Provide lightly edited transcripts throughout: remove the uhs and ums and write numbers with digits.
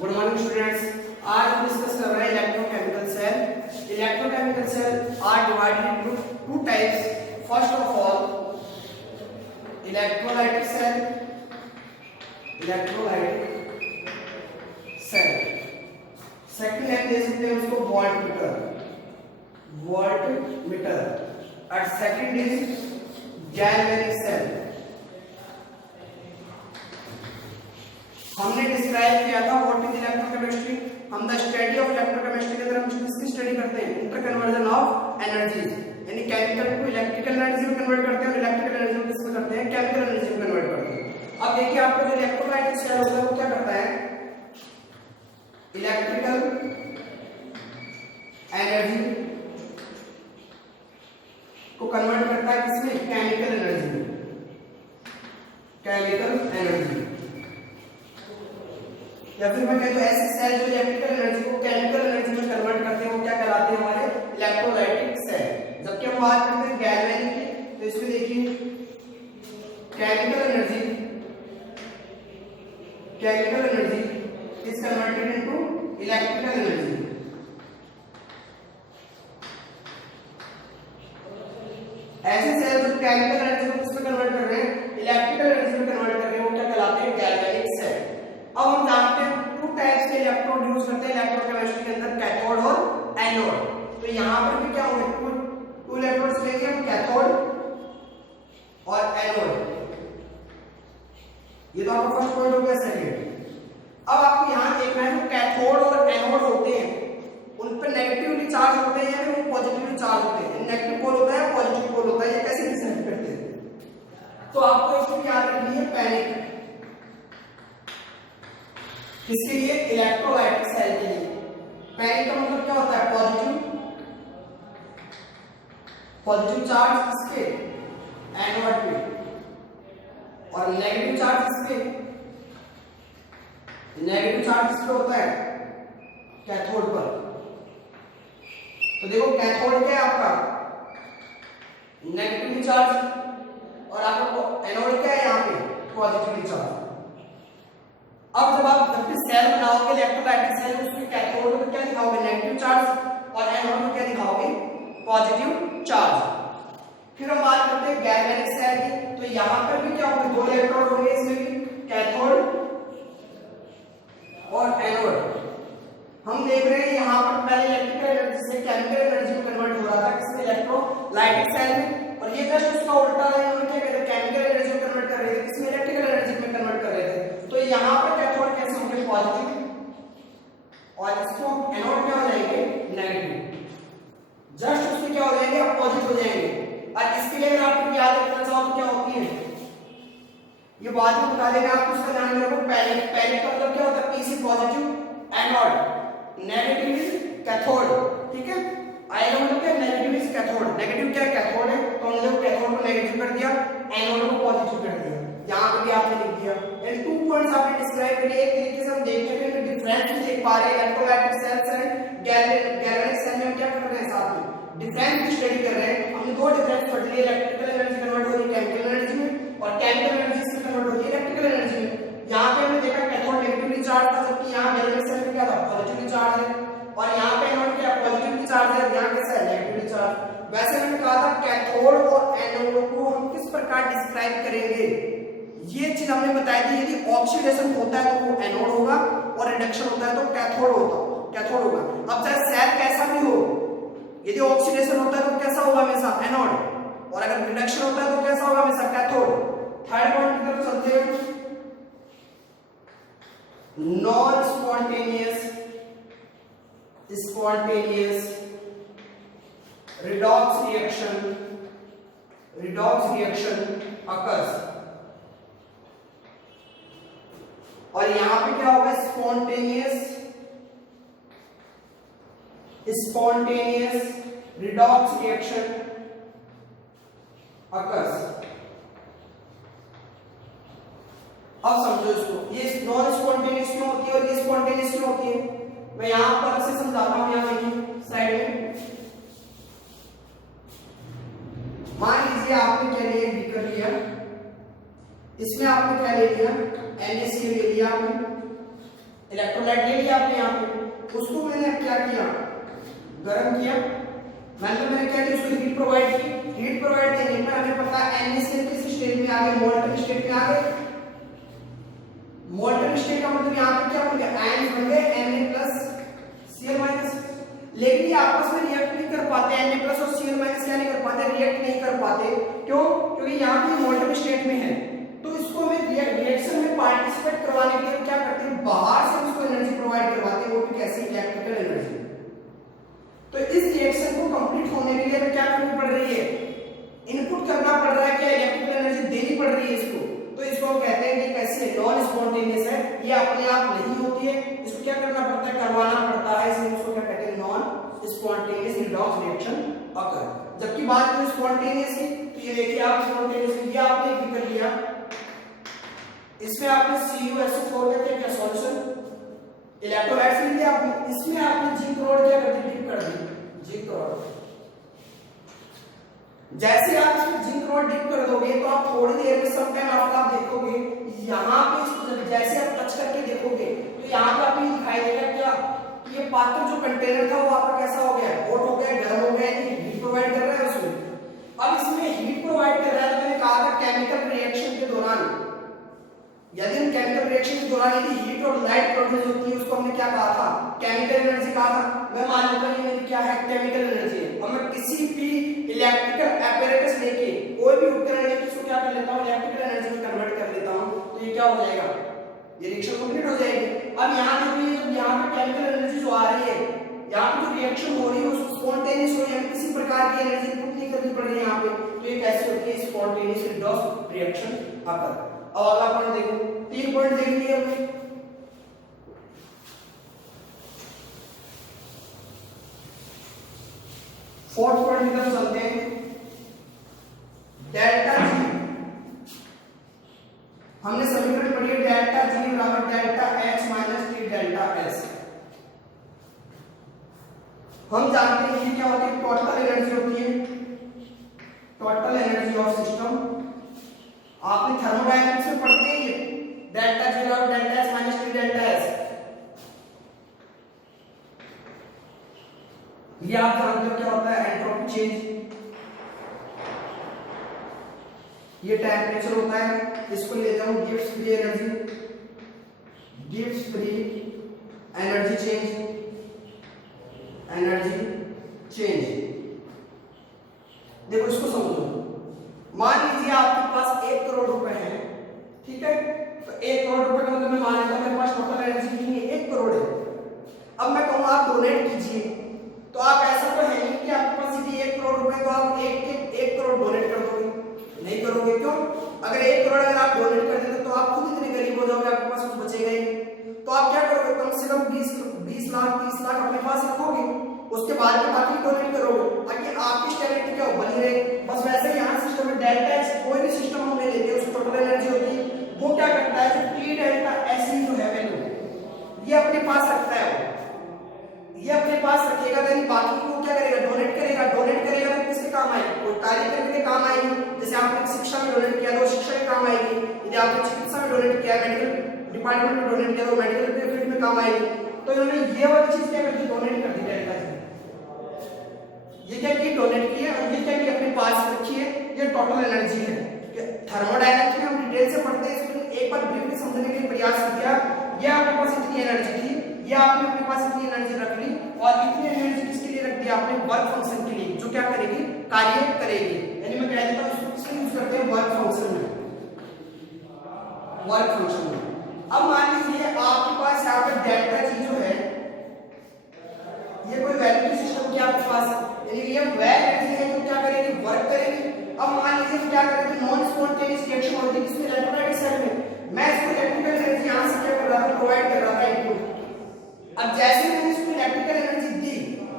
Good morning students. आज हम discuss कर रहे हैं electrochemical cell. Electrochemical cell are divided into two types. First of all electrolytic cell, second है दे सकते हैं उसको voltmeter and second is galvanic cell. हमने डिस्क्राइब किया था व्हाट इज इलेक्ट्रोकेमिस्ट्री। हम द स्टडी ऑफ इलेक्ट्रोकेमिस्ट्री के अंदर हम किसकी स्टडी करते हैं? इंटरकन्वर्जन ऑफ एनर्जीज, यानी केमिकल को इलेक्ट्रिकल एनर्जी में कन्वर्ट करते हैं और इलेक्ट्रिकल एनर्जी को किसमें करते हैं? केमिकल एनर्जी में कन्वर्ट करते हैं। अब देखिए आपका जो इलेक्ट्रोलाइटिक सेल होता है वो क्या करता है? इलेक्ट्रिकल एनर्जी को कन्वर्ट करता है किसमें? केमिकल एनर्जी में। केमिकल एनर्जी या फिर मैं कहूं ऐसे सेल जो इलेक्ट्रिकल एनर्जी को केमिकल एनर्जी में कन्वर्ट करते हैं वो क्या कहलाते हैं? हमारे इलेक्ट्रोलाइटिक सेल। जबकि हम बात करते हैं गैल्वेनिक की, तो इसमें देखिए chemical energy is converted into electrical energy. ऐसे सेल जो केमिकल एनर्जी को किसमें कन्वर्ट कर रहे हैं? इलेक्ट्रिकल एनर्जी में कन्वर्ट कर रहे हैं, वो क्या कहलाते हैं? Galvanic cell. अब हम जानते हैं टू टाइप्स के इलेक्ट्रोड यूज करते हैं इलेक्ट्रोकेमिस्ट्री के अंदर, कैथोड और एनोड। तो यहां पर भी क्या होगा? टू इलेक्ट्रोड्स लेंगे हम, कैथोड और एनोड। ये तो आपका फर्स्ट पॉइंट हो गया। सेकंड, अब आपको यहां देखना है जो कैथोड और एनोड होते हैं उन पर नेगेटिवली चार्ज होते हैं या फिर वो पॉजिटिवली चार्ज होते हैं? नेगेटिव पोल होता है, पॉजिटिव पोल होता है, ये कैसे डिसाइड करते हैं? तो आपको एक चीज याद रखनी है, पैनिक किसके लिए? इलेक्ट्रोलाइटिक सेल के लिए। पैनिक का मतलब क्या होता है? पॉजिटिव चार्ज किसके? एनोड पे, और नेगेटिव चार्ज किसके? नेगेटिव चार्ज किसके होता है? कैथोड पर। तो देखो कैथोड क्या है आपका? नेगेटिवली चार्ज, और आपका एनोड क्या है यहाँ पे? Positively charge. अब जब भी सेल बनाओगे इलेक्ट्रोलाइटिक सेल, उसमें कैथोड में क्या दिखाओगे? नेगेटिव चार्ज, और एनोड में क्या दिखाओगे? Positive charge. फिर हम बात करते हैं गैल्वेनिक सेल की। तो यहां पर भी क्या होंगे? दो इलेक्ट्रोड होंगे इसमें भी, कैथोड और एनोड। हम देख रहे हैं यहां पर पहले इलेक्ट्रिकल एनर्जी से केमिकल एनर्जी में कन्वर्ट हो रहा था किसमें? इलेक्ट्रोलाइटिक सेल में। और ये जस्ट उसका उल्टा है, इन्होंने क्या कहते हैं? केमिकल एनर्जी में कन्वर्ट कर रहे थे, किसमें? इलेक्ट्रिकल एनर्जी में कन्वर्ट कर रहे थे। तो यहां पर कैथोड कैसे होंगे? पॉजिटिव, और इसको एनोड क्या हो जाएंगे? नेगेटिव। जस्ट उसके क्या हो जाएंगे? अपोजिट हो जाएंगे। और इसके लिए अगर आपको याद रखना चाहो तो क्या होती है, ये बाद में बता देगा आपको, उसका ध्यान रखो। पैनिक का मतलब क्या होता है? पी से positive, anode, negative is cathode. ठीक है, आएगा मतलब क्या? Negative is cathode. नेगेटिव क्या है? कैथोड है, तो हमने कैथोड को नेगेटिव कर दिया, एनोड को पॉजिटिव कर दिया। यहां पे भी आपने लिख दिया। यानी टू पॉइंट्स आपने डिस्क्राइब कर दिए। एक तरीके से हम देखते हैं कि डिफरेंस देख पा रहे हैं electrolytic cells and galvanic cell में। हम क्या कर रहे हैं? साथ में डिफरेंस की स्टडी कर रहे हैं। हमने दो डिफरेंस पढ़ लिए, इलेक्ट्रिकल एनर्जी कन्वर्ट हो रही है केमिकल एनर्जी में, और केमिकल एनर्जी से कन्वर्ट हो रही है इलेक्ट्रिकल एनर्जी में। यहां पे हमने देखा कैथोड नेगेटिवली चार्ज था, जबकि यहां गैल्वेनिक सेल में क्या था? पॉजिटिवली चार्ज है। और यहां पे एनोड क्या? पॉजिटिवली चार्ज है, यहां कैसा है? Negatively charge. वैसे मैंने कहा था कैथोड और एनोड को हम किस प्रकार डिस्क्राइब करेंगे, ये चीज हमने बताई थी। यदि ऑक्सीडेशन होता है तो वो एनोड होगा, और रिडक्शन होता है तो कैथोड होगा। अब चाहे सेल कैसा भी हो, यदि ऑक्सीडेशन होता है तो कैसा होगा? हमेशा एनोड, और अगर रिडक्शन होता है तो कैसा होगा? हमेशा कैथोड। थर्ड पॉइंट की तरफ चलते हैं, non spontaneous redox reaction occurs। और यहां पे क्या होगा? spontaneous redox reaction occurs। अब समझो इसको, ये नॉन स्पॉन्टेनियस क्यों होती है और ये स्पॉन्टेनियस क्यों होती है? मैं यहां पर से समझाता हूं। यहां देखिए साइड में, मान लीजिए आपने क्या लिया? बीकर लिया, इसमें आपने क्या ले लिया? NaCl ले लिया आपने, इलेक्ट्रोलाइट ले लिया आपने यहाँ पे, उसको मैंने क्या किया, गर्म किया, मतलब मैंने क्या किया, उसको हीट प्रोवाइड की। हीट प्रोवाइड देने पर हमें पता है NaCl किस स्टेट में आ गए, मोल्टन स्टेट में आ गए। मोल्टन स्टेट का मतलब यहाँ पे क्या बन गया, आयन बन गए Na+Cl-। लेकिन ये आपस में रिएक्ट नहीं कर पाते, Na+ और Cl- क्या नहीं कर पाते, रिएक्ट नहीं कर पाते। क्यों? क्योंकि यहाँ पे मोल्टन स्टेट में है। तो इसको हमें रिएक्शन में पार्टिसिपेट करवाने के लिए क्या करते हैं, बाहर से उसको एनर्जी प्रोवाइड करवाते हैं, वो भी कैसे, इलेक्ट्रिकल एनर्जी। तो इस रिएक्शन को कंप्लीट होने के लिए हमें क्या करनी पड़ रही है, इनपुट करना पड़ रहा है, क्या इलेक्ट्रिकल एनर्जी देनी पड़ रही है इसको। तो इसको हम कहते हैं कि कैसे, नॉन स्पॉन्टेनियस है, ये अपने आप नहीं होती है, इसको क्या करना पड़ता है, करवाना पड़ता है, इसलिए इसको क्या कहते हैं, non spontaneous redox reaction occur. जबकि बात करें स्पॉन्टेनियस की, तो ये देखिए आप स्पॉन्टेनियस, ये आपने भी कर लिया, इसमें आपने CuSO4 का क्या सॉल्यूशन, इलेक्ट्रोलाइट्स ले लिया आपने, इसमें आपने जिंक क्लोराइड क्या कर दी, डिप कर दी, जिंक क्लोराइड। जैसे आप इसमें जिंक क्लोराइड डिप कर दोगे तो आप थोड़ी देर में सम टाइम आफ्टर आप देखोगे, यहाँ पे इसको जैसे आप टच करके देखोगे तो यहाँ पे आपको दिखाई देगा क्या, ये पात्र जो कंटेनर था वो आपका कैसा हो गया, हॉट हो गया, गर्म हो गया, हीट प्रोवाइड कर रहा है उसमें। अब इसमें हीट प्रोवाइड कर रहा है, तो मैंने कहा था केमिकल रिएक्शन के दौरान, यदि हम केमिकल रिएक्शन के दौरान यदि हीट और लाइट प्रोड्यूस होती है, उसको हमने क्या कहा था, केमिकल एनर्जी कहा था। मैं मान लेता हूं ये मेरी क्या है, केमिकल एनर्जी है। और मैं किसी भी इलेक्ट्रिकल एपैरेटस लेके कोई भी उपकरण लेके इसको क्या कर लेता हूं, इलेक्ट्रिकल एनर्जी में कन्वर्ट कर लेता हूं, तो ये क्या हो जाएगा, ये रिएक्शन कंप्लीट हो जाएगी। अब यहां देखिए, यहां पे केमिकल एनर्जी जो आ रही है, यहां पे जो रिएक्शन हो रही है वो स्पॉन्टेनियस हो रही है, किसी प्रकार की एनर्जी इनपुट नहीं करनी पड़ रही है यहां पे, तो ये कैसे होती है, स्पॉन्टेनियस रिडॉक्स रिएक्शन अकर। अब अगला पॉइंट देखो, 3 पॉइंट देख लिए हमने। फोर्थ पॉइंट की तरफ चलते हैं, डेल्टा जी। हमने समीकरण पढ़ी है, डेल्टा जी बराबर delta H minus T delta S. हम जानते हैं ये क्या होती है, टोटल एनर्जी होती है, टोटल एनर्जी ऑफ सिस्टम। आपने थर्मोडायनामिक्स में पढ़ते हैं ये, डेल्टा जी बराबर delta H minus T delta S. ये आप जानते हो क्या होता है, एंट्रोपी चेंज, ये टेम्परेचर होता है, इसको ले जाऊं gives free energy, gives free energy change, energy change. देखो इसको समझो, मान लीजिए आपके पास 1 करोड़ रुपए है, ठीक है, तो 1 करोड़ रुपए का मतलब मैं मान लेता हूं मेरे पास टोटल एनर्जी कितनी है, 1 करोड़ है। अब मैं कहूँ आप डोनेट कीजिए, तो आप ऐसा तो है नहीं कि आपके पास सीधे 1 करोड़ रुपए तो आप 1 करोड़ डोनेट कर दोगे, नहीं करोगे। क्यों? अगर 1 करोड़ अगर आप डोनेट कर देते तो आप खुद इतने गरीब हो जाओगे, आपके पास कुछ बचेगा ही। तो आप क्या करोगे, कम से कम 20 लाख 30 लाख अपने पास रखोगे, उसके बाद में बाकी डोनेट करोगे ताकि आपकी स्टेबिलिटी क्या हो, बनी रहे। बस वैसे ही यहाँ सिस्टम में डेल्टा एच, कोई भी सिस्टम हम ले लेते हैं उसकी टोटल एनर्जी होती है, वो क्या करता है, जो टी डेल्टा एस जो है वैल्यू, ये अपने पास रखता है, ये अपने पास रखेगा, यानी बाकी को क्या करेगा, डोनेट करेगा। डोनेट करेगा तो किसके काम आएगी, कोई कार्य करने के काम आएगी। जैसे आपने शिक्षा में डोनेट किया तो शिक्षा के काम आएगी, यदि आपने चिकित्सा में डोनेट किया, मेडिकल डिपार्टमेंट में डोनेट किया तो मेडिकल फील्ड में काम आएगी। तो इन्होंने ये वाली चीज क्या कर दी, डोनेट कर दी डेल्टा जी। ये क्या की, डोनेट किया, और ये क्या की, अपने पास रखी है, ये टोटल एनर्जी है। थर्मोडायनामिक्स में हम डिटेल से पढ़ते हैं, इसको एक बार ब्रीफली समझने के लिए प्रयास किया। ये आपके पास इतनी एनर्जी थी, ये आपने अपने पास इतनी एनर्जी रख ली, और इतनी एनर्जी किसके लिए रख दी आपने, वर्क फंक्शन के लिए, जो क्या करेगी, कार्य करेगी। यानी मैं कह देता हूं इसको किसके यूज करते हैं, वर्क फंक्शन में, वर्क फंक्शन में। अब मान लीजिए आपके पास यहाँ पे डेल्टा जी जो है, ये कोई वैल्यू सिस्टम की आपके पास, यानी ये वह एनर्जी है जो क्या करेगी, वर्क करेगी। अब मान लीजिए हम क्या करेंगे, नॉन स्पॉन्टेनियस रिएक्शन होती है किसमें, इलेक्ट्रोलाइट साइड में, मैं इसको इलेक्ट्रिकल एनर्जी यहां से क्या कर रहा था, प्रोवाइड कर रहा था इनपुट। अब जैसे मैंने इसको इलेक्ट्रिकल एनर्जी दी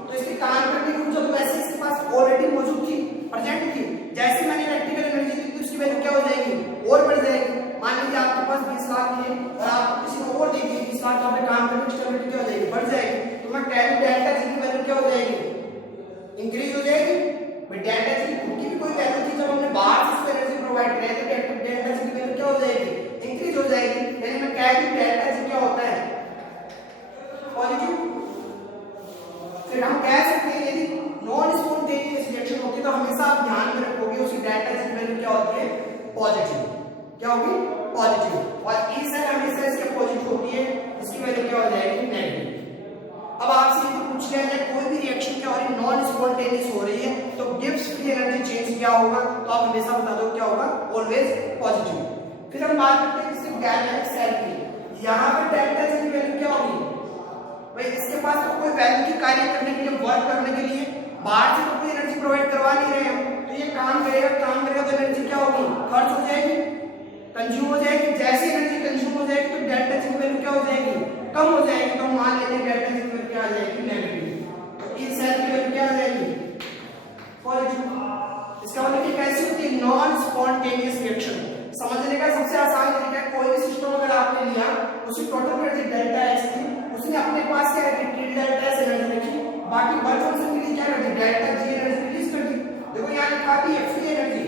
तो इसके काम करने की ऊर्जा तो वैसे इसके पास ऑलरेडी मौजूद थी, प्रेजेंट थी। जैसे मैंने इलेक्ट्रिकल एनर्जी दी तो उसकी वैल्यू क्या हो जाएगी, और बढ़ जाएगी। मान लीजिए आपके पास 20 लाख थे और आप किसी को और दे दिए 20 लाख, तो आपने काम करने की स्टेबिलिटी क्या हो जाएगी, बढ़ जाएगी। तो मैं कह दूं डेल्टा जी की वैल्यू क्या हो जाएगी, इंक्रीज हो जाएगी। भाई डेल्टा जी की भी कोई वैल्यू थी, जब हमने बाहर से इसको एनर्जी प्रोवाइड किया तो डेल्टा जी की वैल्यू क्या हो जाएगी, इंक्रीज हो जाएगी। यानी मैं कह दूं डेल्टा जी क्या होता है, फिर हम कह सकते हैं यदि नॉन स्पॉन्टेनियस रिएक्शन होती है तो हमेशा आप ध्यान में रखोगे उसकी डेल्टा जी की वैल्यू क्या होती है, पॉजिटिव। क्या होगी, पॉजिटिव। और ई साइड हमेशा इसके पॉजिटिव होती है, इसकी वैल्यू क्या हो जाएगी, नेगेटिव। अब आपसे ये पूछ लिया जाए कोई भी रिएक्शन क्या हो रही है, नॉन स्पॉन्टेनियस हो रही है, तो गिब्स फ्री एनर्जी चेंज क्या होगा, तो आप हमेशा बता दो क्या होगा, ऑलवेज पॉजिटिव। फिर हम बात करते हैं इसके गैलेक्टिक सेल की। यहाँ पे डेल्टा जी की वैल्यू क्या होगी भाई, इसके पास तो कोई वैल्यू की कार्य करने के लिए, वर्क करने के लिए बाहर से तो कोई एनर्जी प्रोवाइड करवा नहीं रहे हम, तो ये काम करेगा तो एनर्जी क्या होगी, खर्च हो जाएगी, कंज्यूम हो जाएगी। जैसे एनर्जी कंज्यूम हो जाएगी तो डेल्टा जी की वैल्यू क्या हो जाएगी, कम हो जाएगी। तो मान लेते हैं डेल्टा जी की वैल्यू क्या आ जाएगी, नेगेटिव। तो इस सेल की वैल्यू क्या आ जाएगी, पॉजिटिव। इसका मतलब कि कैसी होती है, नॉन स्पॉन्टेनियस रिएक्शन। समझने का सबसे आसान तरीका है, कोई भी सिस्टम अगर आपने लिया, उसकी टोटल एनर्जी डेल्टा एस थी, उसने अपने पास क्या रखी, टी डेल्टा एस एनर्जी रखी, बाकी वर्क फंक्शन के लिए क्या कर दी, डेल्टा जी एनर्जी रिलीज कर दी। देखो यहाँ लिखा भी है फ्री एनर्जी,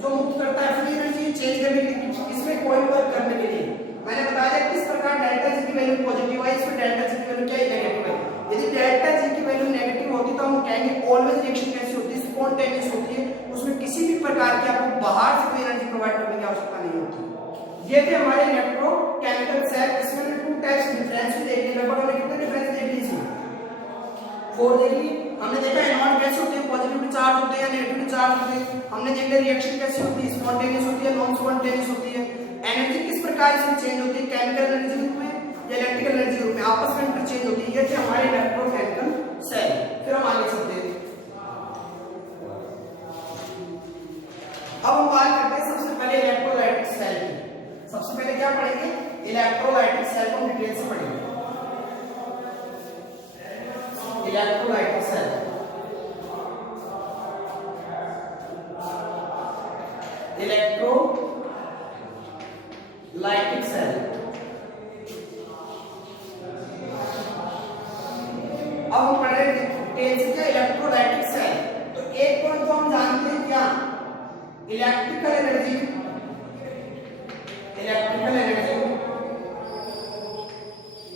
जो मुक्त करता है फ्री एनर्जी चेंज करने के लिए, इसमें कोई वर्क करने के लिए। मैंने बताया किस प्रकार डेल्टा जी की वैल्यू पॉजिटिव है, इसमें डेल्टा जी की वैल्यू क्या है, नेगेटिव है। यदि डेल्टा जी की वैल्यू नेगेटिव होती तो हम कहेंगे ऑलवेज रिएक्शन कैसी होती है, स्पॉन्टेनियस होती है, उसमें किसी भी प्रकार की आपको बाहर से कोई एनर्जी प्रोवाइड करने की आवश्यकता नहीं होती। ये थे हमारे इलेक्ट्रोकेमिकल सेल। इसमें टू टाइप्स डिफरेंस भी देखने, लगभग हमने कितने डिफरेंस देख ली इसमें, 4 देख ली। हमने देखा एनोड कैसे होते हैं, पॉजिटिव चार्ज होते हैं या नेगेटिव चार्ज होते हैं। हमने देखा रिएक्शन कैसी होती है, स्पॉन्टेनियस होती है, नॉन स्पॉन्टेनियस होती है। एनर्जी किस प्रकार से चेंज होती है, केमिकल एनर्जी रूप में या इलेक्ट्रिकल एनर्जी रूप में, आपस में इंटरचेंज होती है। ये थे हमारे इलेक्ट्रोकेमिकल सेल। फिर हम आगे चलते हैं। अब हम बात करते हैं सबसे पहले इलेक्ट्रोलाइटिक सेल की। सबसे पहले क्या पढ़ेंगे, इलेक्ट्रोलाइटिक सेल को डिटेल से पढ़ेंगे। Electrolytic cell, electrolytic cell. अब हम पढ़ रहे हैं इलेक्ट्रोलाइटिक सेल। तो एक पॉइंट तो हम जानते हैं क्या, electrical energy, electrical energy,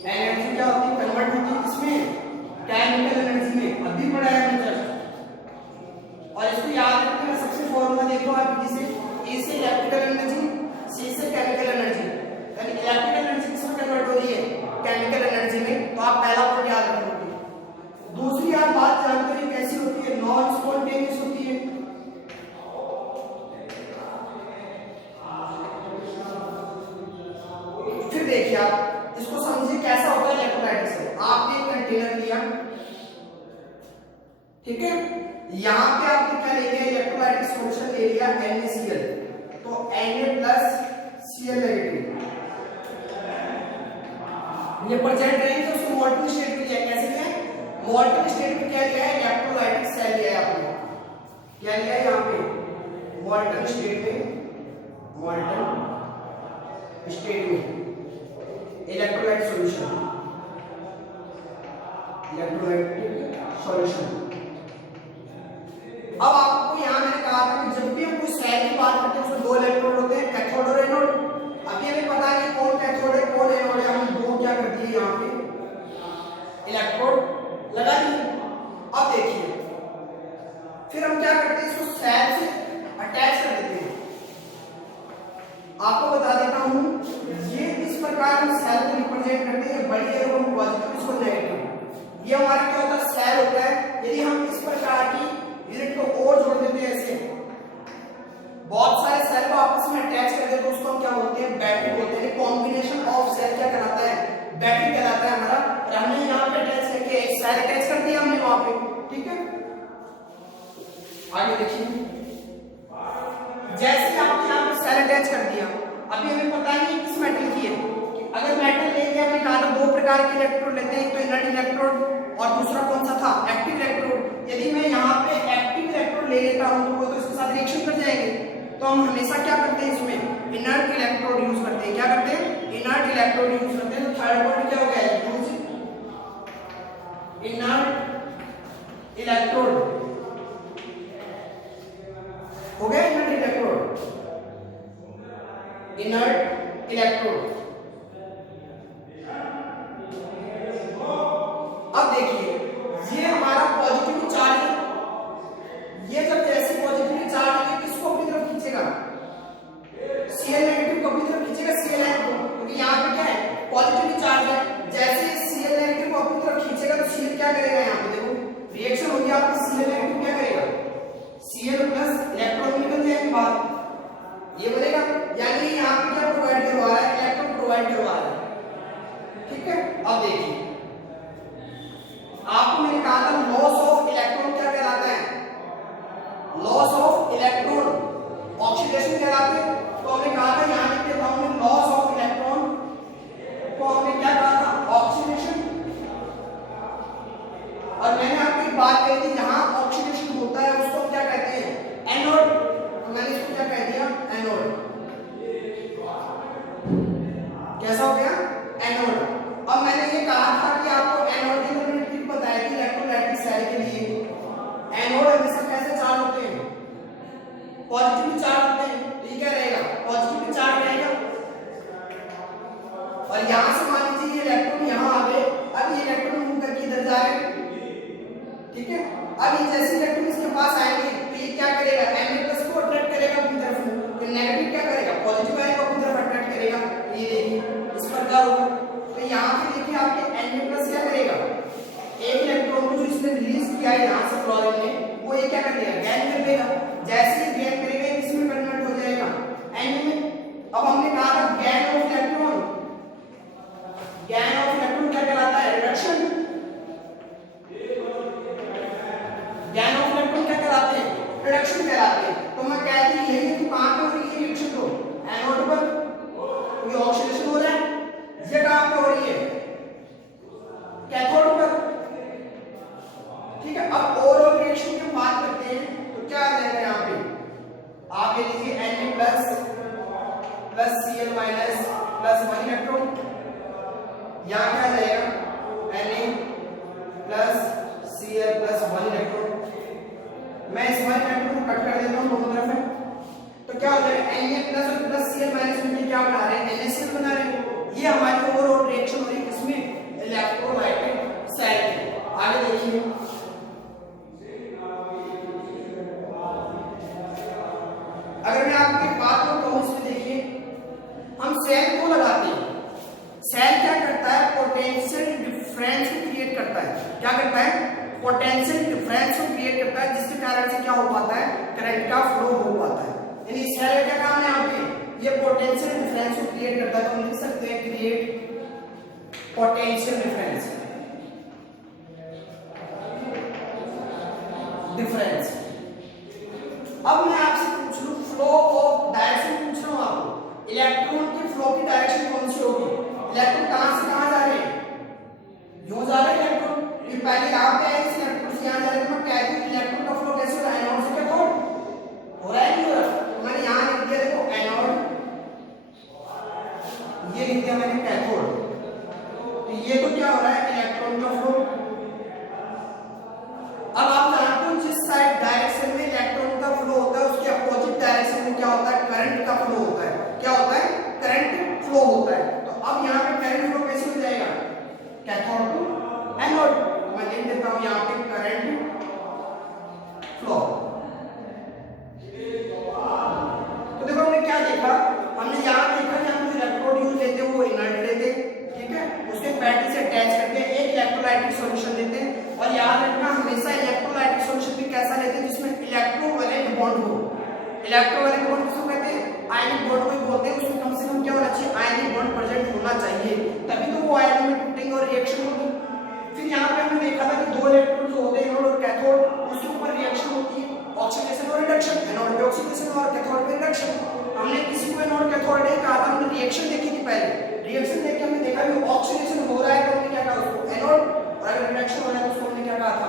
energy क्या होती है, कन्वर्ट होती है किसमें, केमिकल एनर्जी में। अभी पढ़ा है हमने जस्ट, और इसको याद रखना। सबसे फॉर्मूला देखो आप, जिसे ए से इलेक्ट्रिकल एनर्जी, सी से केमिकल एनर्जी, यानी इलेक्ट्रिकल एनर्जी किसमें कन्वर्ट हो रही है, केमिकल एनर्जी में। तो आप पहला पॉइंट याद रखोगे। दूसरी आप बात जानते हैं कैसी होती है, नॉन स्पॉन्टेनियस होती है। फिर देखिए आप इसको समझिए कैसा होता है इलेक्ट्रोलाइटिक सेल। आपने एक कंटेनर लिया, ठीक है, यहां पे आपने क्या ले लिया, इलेक्ट्रोलाइटिक सॉल्यूशन ले लिया NaCl, तो Na+Cl नेगेटिव ये प्रेजेंट रहेंगे। तो उसको मोल्टन स्टेट में लिया, कैसे लिया, मोल्टन स्टेट में क्या लिया है, इलेक्ट्रोलाइटिक सेल लिया है आपने। क्या लिया है यहाँ पे, मोल्टन स्टेट में, मोल्टन स्टेट में इलेक्ट्रोलाइट सॉल्यूशन, इलेक्ट्रोलाइटिक सॉल्यूशन। अब आपको यहां मैंने कहा था कि जब भी हम कोई सेल की बात करते हैं उसमें 2 इलेक्ट्रोड होते हैं, कैथोड और एनोड। अभी हमें पता नहीं कौन कैथोड है कौन एनोड है, हमने दो क्या कर दिए यहाँ पे इलेक्ट्रोड लगा दिए। अब देखिए फिर हम क्या करते हैं, इसको सेल से अटैच कर देते हैं। आपको बता देता हूं, ये इस प्रकार हम सेल को रिप्रेजेंट करते हैं, बड़ी एरो को पॉजिटिव, इसको नेगेटिव। ये हमारा क्या होता है, सेल होता है। यदि हम इस प्रकार की यूनिट को और जोड़ देते हैं, ऐसे बहुत सारे सेल को आपस में अटैच कर देते हैं, तो उसको हम क्या बोलते हैं, बैटरी बोलते हैं। कॉम्बिनेशन ऑफ सेल क्या कहलाता है, बैटरी कहलाता है हमारा। और हमने यहाँ पे अटैच करके एक सेल अटैच कर दिया हमने वहां पे, ठीक है। आगे देखिए, जैसे आपने यहाँ पे सेल अटैच कर दिया, अभी हमें पता नहीं किस मेटल की है। अगर मेटल ले लिया, हमने कहा था 2 प्रकार के इलेक्ट्रोड लेते हैं, एक तो इनर्ट इलेक्ट्रोड और दूसरा कौन सा था, एक्टिव इलेक्ट्रोड। यदि मैं यहाँ पे एक्टिव इलेक्ट्रोड ले लेता हूँ तो वो तो इसके साथ रिएक्शन कर जाएंगे। तो हम हमेशा क्या करते हैं, इसमें इनर्ट इलेक्ट्रोड यूज करते हैं। क्या करते हैं, इनर्ट इलेक्ट्रोड यूज करते हैं। तो थर्ड पॉइंट क्या हो गया, यूज इनर्ट इलेक्ट्रोड हो गया, इनर्ट इलेक्ट्रोड, इनर्ट इलेक्ट्रोड। अब देखिए ये क्या करेगा, यहाँ पे देखो रिएक्शन होगी आपकी Cl नेगेटिव क्या करेगा, Cl प्लस इलेक्ट्रॉन निकल जाएंगे बाहर, ये बनेगा। यानी यहाँ पे क्या प्रोवाइड करवा रहा है, इलेक्ट्रॉन प्रोवाइड करवा रहा है। ठीक है, अब देखिए आपको मैंने कहा था लॉस ऑफ इलेक्ट्रॉन क्या कहलाता है, लॉस ऑफ इलेक्ट्रॉन ऑक्सीडेशन कहलाते हैं। तो हमने कहा था यहाँ लिख देता हूं लॉस ऑफ इलेक्ट्रॉन को हमने क्या कहा था, ऑक्सीडेशन। और मैंने आपको एक बात कही थी, जहां ऑक्सीडेशन होता है उसको क्या कहते हैं, एनोड। तो मैंने इसको क्या कह दिया, एनोड। कैसा हो गया, एनोड। अब मैंने ये कहा था कि आपको एनोड की मैंने ट्रिक बताया कि इलेक्ट्रोलाइटिक सेल के लिए एनोड हमेशा कैसे चार्ज होते हैं, पॉजिटिव चार्ज होते हैं। तो ये क्या रहेगा, पॉजिटिव चार्ज रहेगा। और यहां से मान लीजिए ये इलेक्ट्रॉन यहां आ गए, अब ये इलेक्ट्रॉन मूव करके इधर जा रहे हैं। ठीक है, अब ये जैसे इलेक्ट्रॉन इसके पास आएंगे तो ये क्या करेगा, Na+ को अट्रैक्ट करेगा अपनी तरफ, तो नेगेटिव क्या करेगा, पॉजिटिव आएगा अपनी तरफ अट्रैक्ट करेगा। ये देखिए इस प्रकार होगा। तो यहाँ पे देखिए आपके Na+ क्या करेगा, एक इलेक्ट्रॉन को जो इसने रिलीज किया है यहाँ से फ्लोरीन ने, वो ये क्या कर देगा, गेन कर देगा। जैसे ही गेन करेगा इसमें कन्वर्ट हो जाएगा Na में। अब हमने कहा था gain of electron, gain of electron क्या कहलाता है, रिडक्शन। गेन ऑफ इलेक्ट्रॉन क्या कहलाते हैं, रिडक्शन कहलाते हैं। तो मैं कहती हूं यही तो कहां पे हो रही है रिएक्शन, तो एनोड पर ये ऑक्सीडेशन हो रहा है, ये कहां पे हो रही है, कैथोड पर। ठीक है, अब ओवरऑल रिएक्शन की बात करते हैं तो क्या आ जाएगा, यहाँ पे आप ये लीजिए Na+ plus Cl minus plus 1 electron, यहाँ क्या आ जाएगा, Na+ Cl प्लस 1 इलेक्ट्रॉन। मैं इस 1 इलेक्ट्रॉन को कट कर देता हूँ दोनों तरफ में, तो क्या हो जाएगा, Na+ और प्लस Cl माइनस में क्या बना रहे हैं, NaCl बना रहे हैं। ये हमारी ओवरऑल रिएक्शन हो रही है किसमें, इलेक्ट्रोलाइटिक सेल में। आगे देखिए अगर मैं आपको एक बात को कहूं, इसमें देखिए हम सेल को लगाते हैं, सेल क्या करता है, पोटेंशियल डिफरेंस को क्रिएट करता है। क्या करता है, पोटेंशियल डिफरेंस को क्रिएट करता है, जिसके कारण से क्या हो पाता है, करंट का फ्लो हो पाता है। यानी सेल का क्या काम है, यहाँ पे ये पोटेंशियल डिफरेंस को क्रिएट करता है। तो हम लिख सकते हैं क्रिएट पोटेंशियल डिफरेंस, डिफरेंस। अब मैं आपसे पूछ लूं फ्लो ऑफ डायरेक्शन पूछ रहा हूं आपको, इलेक्ट्रॉन के फ्लो की डायरेक्शन कौन सी होगी, इलेक्ट्रॉन कहां से कहां जा रहे हैं, यूं जा रहे हैं इलेक्ट्रॉन, ये पहले यहां पे है, इस इलेक्ट्रॉन से यहां जा रहे हैं। तो मैं कहती हूं इलेक्ट्रॉन का फ्लो कैसे हो रहा है, एनोड से कैथोड हो रहा है, नहीं हो रहा। तो मैंने यहां लिख दिया देखो एनोड, ये लिख दिया मैंने कैथोड। तो ये तो क्या हो रहा है, इलेक्ट्रॉन का फ्लो। अब आप जानते हो जिस साइड डायरेक्शन में इलेक्ट्रॉन का फ्लो होता है उसके अपोजिट डायरेक्शन में क्या होता है, करंट का फ्लो होता है। क्या होता है, करंट फ्लो होता है। तो अब यहाँ पे करंट फ्लो कैसे हो जाएगा, कैथोड टू एनोड। तो मैं लिख देता हूं यहाँ पे करंट फ्लो। तो देखो हमने क्या देखा, हमने यहाँ देखा कि हम जो इलेक्ट्रोड यूज लेते हैं वो इनर्ट लेते हैं। ठीक है, उसके बैटरी से अटैच करके एक इलेक्ट्रोलाइटिक सॉल्यूशन लेते हैं। और याद रखना हमेशा इलेक्ट्रोलाइटिक सॉल्यूशन भी कैसा लेते हैं, जिसमें इलेक्ट्रोवैलेंट बॉन्ड हो। इलेक्ट्रोवैलेंट बॉन्ड किसको कहते हैं, आयनिक बॉन्ड को बोलते हैं। उसमें कम से कम क्या होना चाहिए, आयनिक बॉन्ड प्रेजेंट होना चाहिए, तभी तो वो आयन में टूटेंगे और रिएक्शन होगी। फिर यहाँ पे हमने देखा था कि दो इलेक्ट्रॉन जो होते हैं एनोड और कैथोड, उसके ऊपर रिएक्शन होती है, ऑक्सीडेशन और रिडक्शन। एनोड पे ऑक्सीडेशन और कैथोड पे रिडक्शन। हमने किसी को एनोड कैथोड नहीं कहा था, हमने रिएक्शन देखी थी पहले। रिएक्शन देख के हमने देखा कि ऑक्सीडेशन हो रहा है तो हमने क्या कहा उसको एनोड, और अगर रिडक्शन हो रहा है तो उसको हमने क्या कहा था,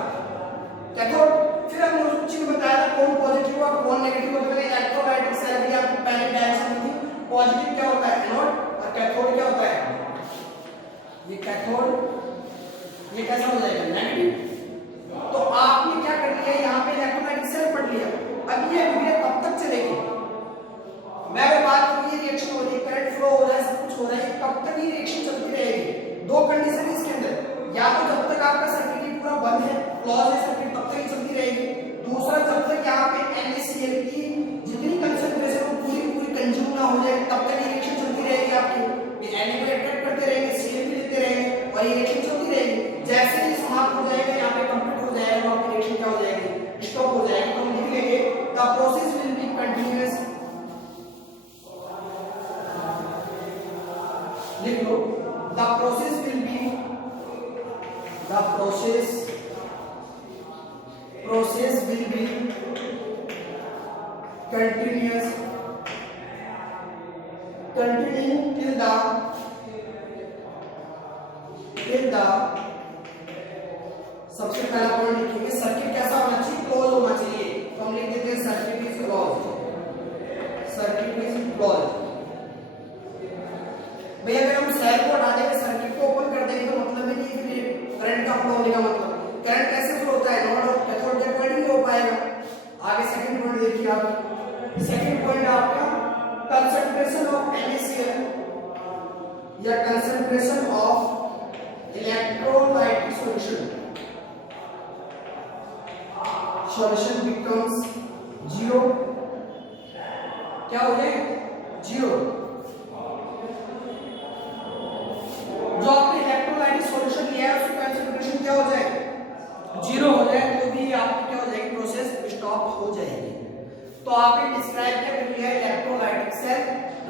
कैथोड। फिर हमने उस चीज में बताया था कौन पॉजिटिव और कौन नेगेटिव होता है। इलेक्ट्रोलाइटिक सेल भी आपको पहले डायरेक्शन थी, पॉजिटिव क्या होता है एनोड और कैथोड क्या होता है, ये कैथोड, ये कैसा हो जाएगा नेगेटिव। तो आपने क्या कर लिया, यहाँ पे इलेक्ट्रोलाइटिक सेल पढ़ लिया। अब ये वीडियो कब तक चलेगी, मैं अगर बात करूं ये रिएक्शन हो रही है, करंट फ्लो हो रहा है, सब कुछ हो रहा है, कब तक ये रिएक्शन चलती रहेगी। दो कंडीशन है इसके अंदर, या तो जब तक आपका सर्किट पूरा बंद है, क्लोज है सर्किट, तब तक ही चलती रहेगी। दूसरा, जब तक यहाँ पे NaCl की जितनी कंसंट्रेशन वो पूरी कंज्यूम ना हो जाए, तब तक ये रिएक्शन चलती रहेगी आपकी। ये Na को अट्रैक्ट करते रहेंगे, Cl भी लेते रहेंगे और ये रिएक्शन चलती रहेगी। जैसे ही समाप्त हो जाएगा, यहाँ पे कंप्लीट हो जाएगा, तो आपकी रिएक्शन क्या हो जाएगी, स्टॉप हो जाएगी। तो हम लिख लेंगे the process will be continuous, लिख लो the process will be, the process will be continuous, continue till the सबसे पहला पॉइंट लिखेंगे सर्किट कैसा होना चाहिए, क्लोज होना चाहिए। तो हम लिख देते हैं circuit is close, circuit is close. भाई अगर हम सेल को हटा देंगे, सर्किट को ओपन कर देंगे, तो मतलब है कि फिर करंट का फ्लो होने का मतलब, करंट कैसे फ्लो होता है, नोड और कैथोड के पॉइंट हो पाएगा। आगे सेकंड पॉइंट देखिए आप, सेकंड पॉइंट आपका कंसंट्रेशन ऑफ NaCl या concentration of electrolytic solution becomes zero, क्या हो जाए, जीरो। जो आपने इलेक्ट्रोलाइटिक सॉल्यूशन लिया है उसका कंसंट्रेशन क्या हो जाए, जीरो हो जाए, तो भी आपकी क्या हो जाएगी, प्रोसेस स्टॉप हो जाएगी। तो आपने डिस्क्राइब क्या कर लिया है इलेक्ट्रोलाइटिक सेल,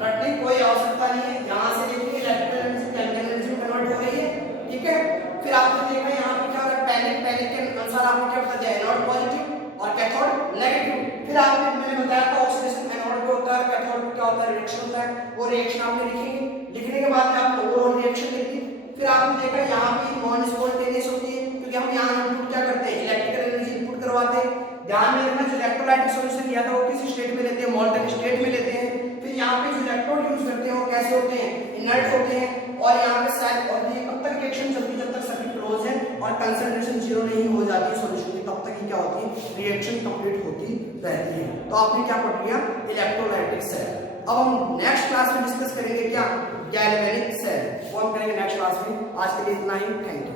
रटने की कोई आवश्यकता नहीं है। यहां से देखिए इलेक्ट्रिकल एनर्जी केमिकल एनर्जी में कन्वर्ट हो रही है, ठीक है। फिर आपने देखा यहां पे क्या हो रहा है, पहले के अनुसार आपने क्या बता दिया, एनोड पॉजिटिव और कैथोड नेगेटिव। फिर आपने मैंने बताया था ऑक्सीडेशन एनोड पे होता है, कैथोड पे क्या होता है, रिएक्शन होता है। वो रिएक्शन आपने लिखेंगे, लिखने के बाद में आपने ओवरऑल रिएक्शन लिखी। फिर आपने देखा यहां पे नॉन स्पॉन्टेनियस होती है, क्योंकि हम यहां इनपुट क्या करते हैं, इलेक्ट्रिकल एनर्जी इनपुट करवाते हैं। ध्यान में रखना, जो इलेक्ट्रोलाइटिक सॉल्यूशन लिया था वो किस स्टेट में लेते हैं, मोल्टन स्टेट में लेते हैं। फिर यहाँ पे जो इलेक्ट्रोड यूज करते हैं वो कैसे होते हैं, इनर्ट होते हैं। और यहाँ पे शायद और ये कब तक रिएक्शन चलती है, जब तक सर्किट क्लोज है और कंसंट्रेशन जीरो नहीं हो जाती सॉल्यूशन की, तब तक ही क्या होती है, रिएक्शन कंप्लीट होती रहती है। तो आपने क्या पढ़ लिया, इलेक्ट्रोलाइटिक सेल। अब हम नेक्स्ट क्लास में डिस्कस करेंगे क्या, गैल्वेनिक सेल, वो हम करेंगे नेक्स्ट क्लास में। आज के लिए इतना ही, थैंक यू।